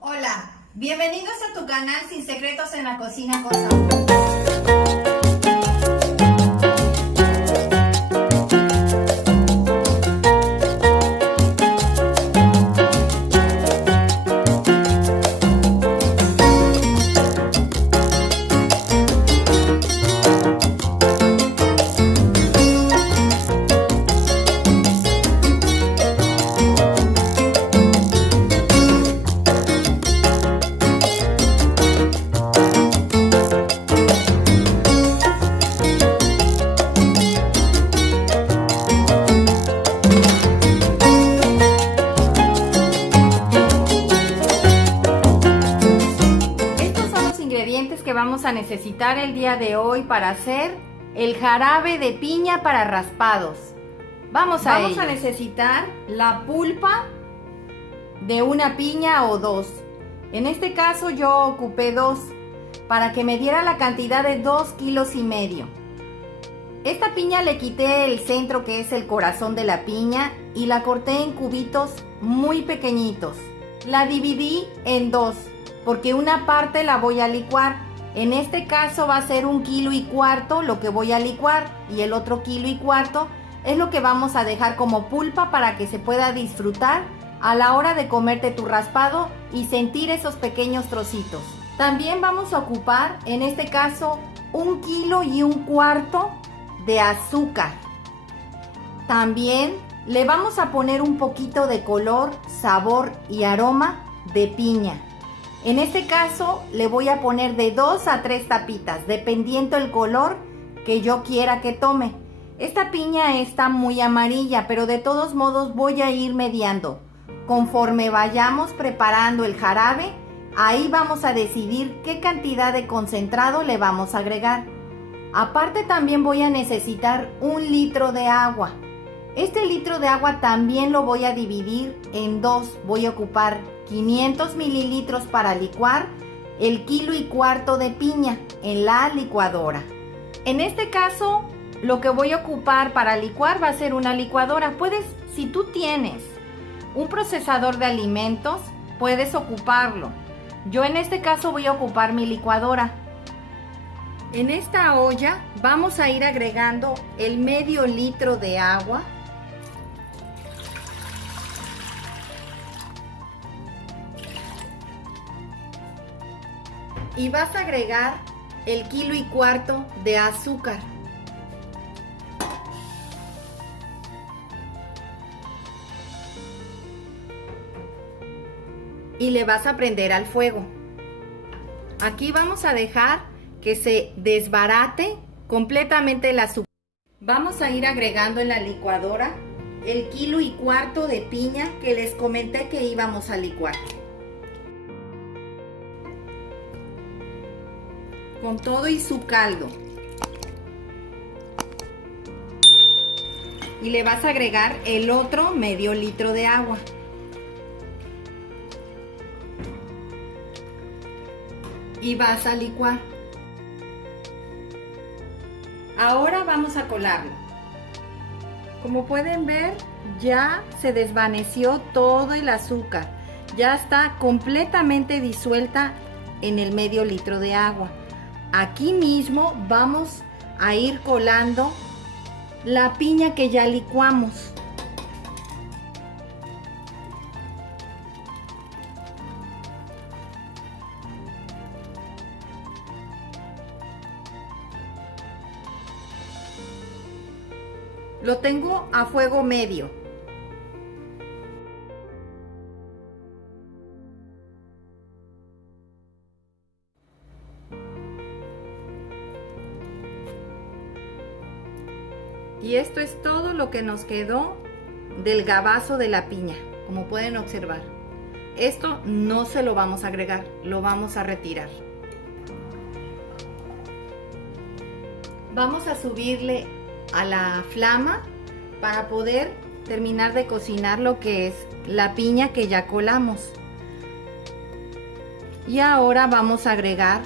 Hola, bienvenidos a tu canal Sin Secretos en la Cocina con Sabor. Que vamos a necesitar el día de hoy para hacer el jarabe de piña para raspados. Vamos a necesitar la pulpa de una piña o dos. En este caso yo ocupé 2 para que me diera la cantidad de 2,5 kilos. Esta piña le quité el centro, que es el corazón de la piña, y la corté en cubitos muy pequeñitos. La dividí en 2 porque una parte la voy a licuar. En este caso va a ser 1,25 kilos lo que voy a licuar, y el otro 1,25 kilos es lo que vamos a dejar como pulpa para que se pueda disfrutar a la hora de comerte tu raspado y sentir esos pequeños trocitos. También vamos a ocupar en este caso 1,25 kilos de azúcar. También le vamos a poner un poquito de color, sabor y aroma de piña. En este caso le voy a poner de 2 a 3 tapitas, dependiendo el color que yo quiera que tome. Esta piña está muy amarilla, pero de todos modos voy a ir mediando. Conforme vayamos preparando el jarabe, ahí vamos a decidir qué cantidad de concentrado le vamos a agregar. Aparte también voy a necesitar 1 litro de agua. Este litro de agua también lo voy a dividir en 2. Voy a ocupar 500 mililitros para licuar el 1,25 kilos de piña en la licuadora. En este caso, lo que voy a ocupar para licuar va a ser una licuadora. Si tú tienes un procesador de alimentos, puedes ocuparlo. Yo en este caso voy a ocupar mi licuadora. En esta olla vamos a ir agregando el medio litro de agua. Y vas a agregar el 1,25 kilos de azúcar. Y le vas a prender al fuego. Aquí vamos a dejar que se desbarate completamente el azúcar. Vamos a ir agregando en la licuadora el 1,25 kilos de piña que les comenté que íbamos a licuar. Con todo y su caldo. Y le vas a agregar el otro medio litro de agua. Y vas a licuar. Ahora vamos a colarlo. Como pueden ver, ya se desvaneció todo el azúcar. Ya está completamente disuelta en el medio litro de agua. Aquí mismo vamos a ir colando la piña que ya licuamos. Lo tengo a fuego medio. Y esto es todo lo que nos quedó del gabazo de la piña, como pueden observar. Esto no se lo vamos a agregar, lo vamos a retirar. Vamos a subirle a la flama para poder terminar de cocinar lo que es la piña que ya colamos. Y ahora vamos a agregar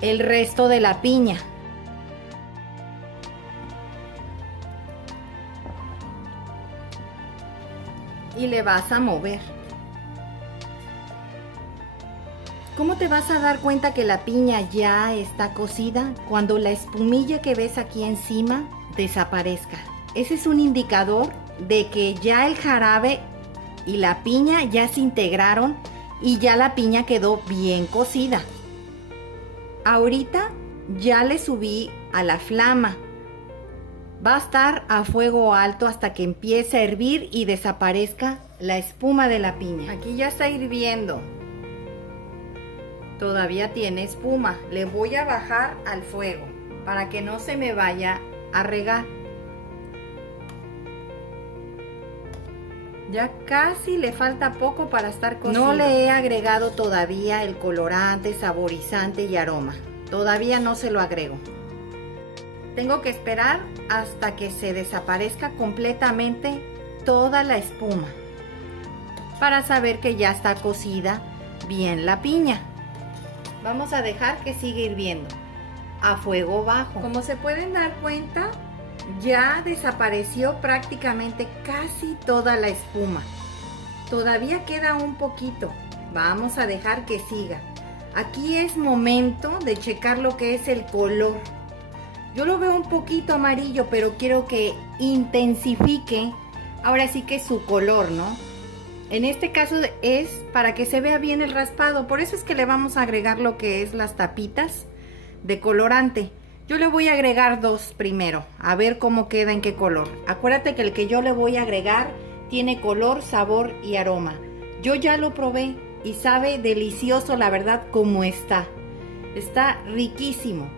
el resto de la piña. Y le vas a mover. ¿Cómo te vas a dar cuenta que la piña ya está cocida? Cuando la espumilla que ves aquí encima desaparezca. Ese es un indicador de que ya el jarabe y la piña ya se integraron y ya la piña quedó bien cocida. Ahorita ya le subí a la flama. Va a estar a fuego alto hasta que empiece a hervir y desaparezca la espuma de la piña. Aquí ya está hirviendo. Todavía tiene espuma. Le voy a bajar al fuego para que no se me vaya a regar. Ya casi le falta poco para estar cocido. No le he agregado todavía el colorante, saborizante y aroma. Todavía no se lo agrego. Tengo que esperar hasta que se desaparezca completamente toda la espuma para saber que ya está cocida bien la piña. Vamos a dejar que siga hirviendo a fuego bajo. Como se pueden dar cuenta, ya desapareció prácticamente casi toda la espuma. Todavía queda un poquito. Vamos a dejar que siga. Aquí es momento de checar lo que es el color. Yo lo veo un poquito amarillo, pero quiero que intensifique ahora sí que su color, ¿no? En este caso es para que se vea bien el raspado. Por eso es que le vamos a agregar lo que es las tapitas de colorante. Yo le voy a agregar 2 primero, a ver cómo queda, en qué color. Acuérdate que el que yo le voy a agregar tiene color, sabor y aroma. Yo ya lo probé y sabe delicioso, la verdad, como está. Está riquísimo.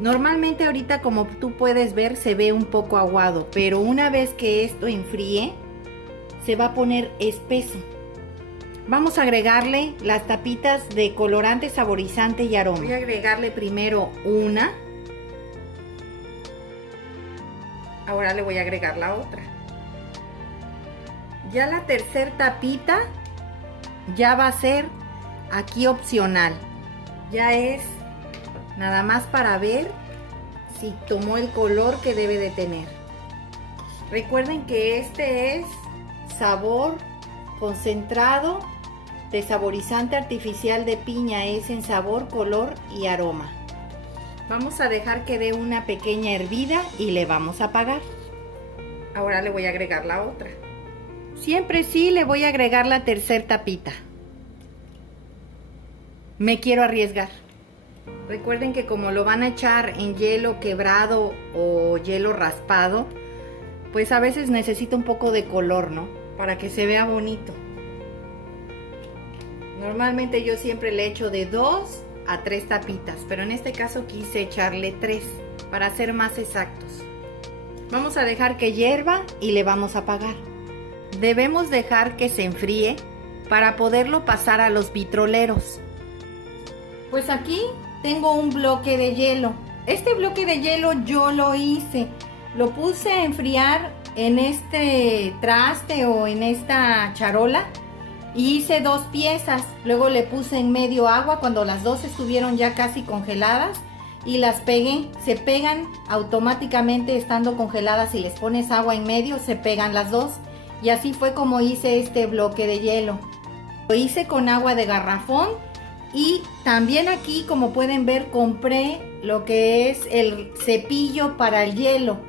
Normalmente ahorita, como tú puedes ver, se ve un poco aguado, pero una vez que esto enfríe, se va a poner espeso. Vamos a agregarle las tapitas de colorante, saborizante y aroma. Voy a agregarle primero una. Ahora le voy a agregar la otra. Ya la tercera tapita ya va a ser aquí opcional. Ya es nada más para ver si tomó el color que debe de tener. Recuerden que este es sabor concentrado de saborizante artificial de piña, es en sabor, color y aroma. Vamos a dejar que dé una pequeña hervida y le vamos a apagar. Ahora le voy a agregar la otra. Siempre sí le voy a agregar la tercera tapita. Me quiero arriesgar. Recuerden que como lo van a echar en hielo quebrado o hielo raspado, pues a veces necesita un poco de color, ¿no? Para que se vea bonito. Normalmente yo siempre le echo de 2 a 3 tapitas, pero en este caso quise echarle 3 para ser más exactos. Vamos a dejar que hierva y le vamos a apagar. Debemos dejar que se enfríe para poderlo pasar a los vitroleros. Pues aquí tengo un bloque de hielo. Este bloque de hielo yo lo hice. Lo puse a enfriar en este traste o en esta charola y hice 2 piezas. Luego le puse en medio agua cuando las 2 estuvieron ya casi congeladas y las pegué. Se pegan automáticamente estando congeladas. Si les pones agua en medio, se pegan las 2. Y así fue como hice este bloque de hielo. Lo hice con agua de garrafón y también aquí, como pueden ver, compré lo que es el cepillo para el hielo.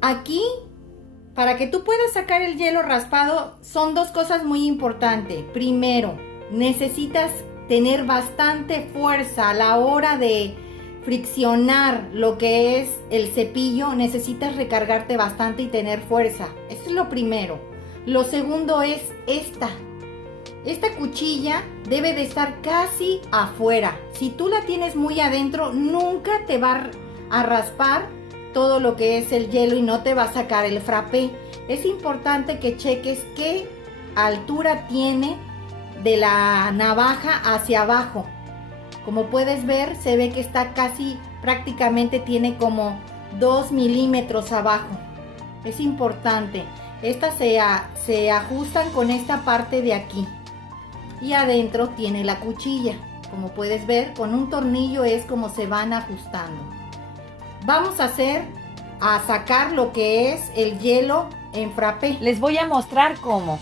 Aquí, para que tú puedas sacar el hielo raspado, son 2 cosas muy importantes. Primero, necesitas tener bastante fuerza a la hora de friccionar lo que es el cepillo. Necesitas recargarte bastante y tener fuerza. Eso es lo primero. Lo segundo es esta cuchilla debe de estar casi afuera. Si tú la tienes muy adentro, nunca te va a raspar todo lo que es el hielo y no te va a sacar el frappé. Es importante que cheques qué altura tiene de la navaja hacia abajo. Como puedes ver, se ve que está casi, prácticamente tiene como 2 milímetros abajo. Es importante. Estas se ajustan con esta parte de aquí. Y adentro tiene la cuchilla. Como puedes ver, con un tornillo es como se van ajustando. Vamos a sacar lo que es el hielo en frappé. Les voy a mostrar cómo.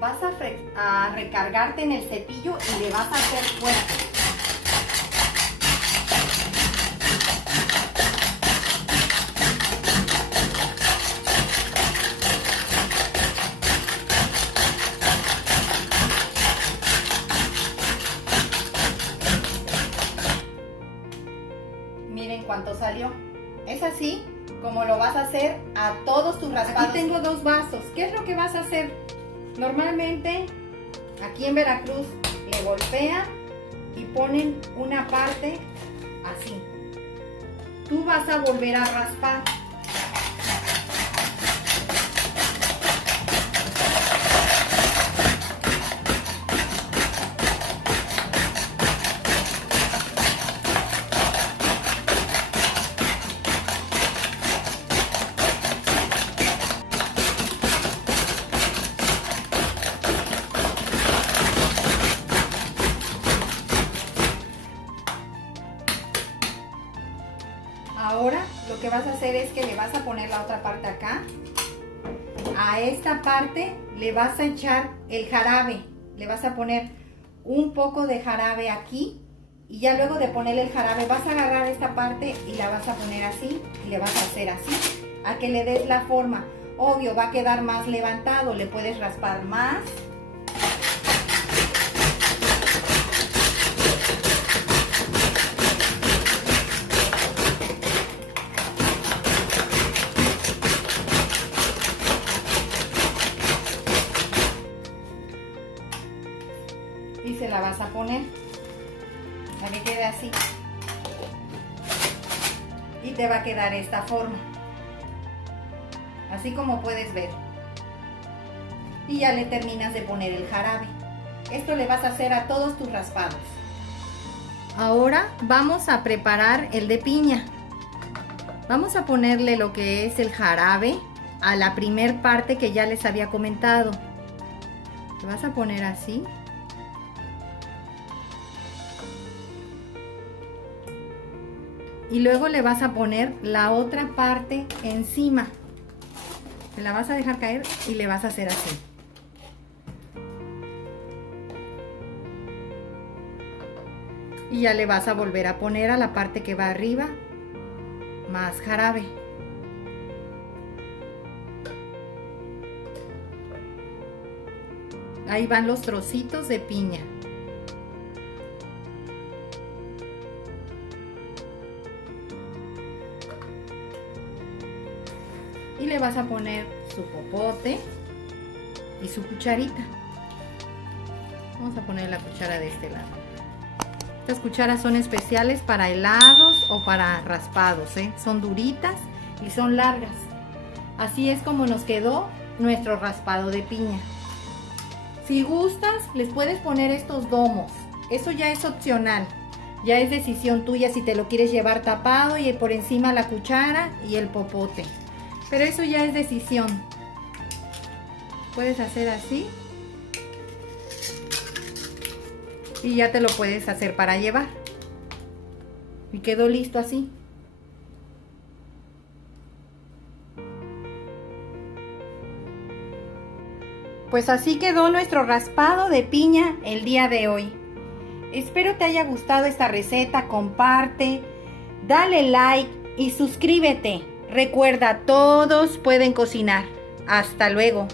vas a recargarte en el cepillo y le vas a hacer fuerte. Miren cuánto salió. Es así como lo vas a hacer a todos tus raspados. Aquí tengo 2 vasos. ¿Qué es lo que vas a hacer? Normalmente aquí en Veracruz le golpean y ponen una parte así. Tú vas a volver a raspar. Ahora lo que vas a hacer es que le vas a poner la otra parte acá. A esta parte le vas a echar el jarabe. Le vas a poner un poco de jarabe aquí. Y ya luego de ponerle el jarabe vas a agarrar esta parte y la vas a poner así. Y le vas a hacer así. A que le des la forma. Obvio, va a quedar más levantado. Le puedes raspar más. Y se la vas a poner para que quede así y te va a quedar esta forma, así como puedes ver, y ya le terminas de poner el jarabe. Esto le vas a hacer a todos tus raspados. Ahora vamos a preparar el de piña. Vamos a ponerle lo que es el jarabe a la primer parte que ya les había comentado. Lo vas a poner así. Y luego le vas a poner la otra parte encima. Te la vas a dejar caer y le vas a hacer así. Y ya le vas a volver a poner a la parte que va arriba más jarabe. Ahí van los trocitos de piña. Y le vas a poner su popote y su cucharita. Vamos a poner la cuchara de este lado. Estas cucharas son especiales para helados o para raspados, ¿eh? Son duritas y son largas. Así es como nos quedó nuestro raspado de piña. Si gustas, les puedes poner estos domos. Eso ya es opcional. Ya es decisión tuya si te lo quieres llevar tapado y por encima la cuchara y el popote. Pero eso ya es decisión. Puedes hacer así. Y ya te lo puedes hacer para llevar. Y quedó listo así. Pues así quedó nuestro raspado de piña el día de hoy. Espero te haya gustado esta receta. Comparte, dale like y suscríbete. Recuerda, todos pueden cocinar. Hasta luego.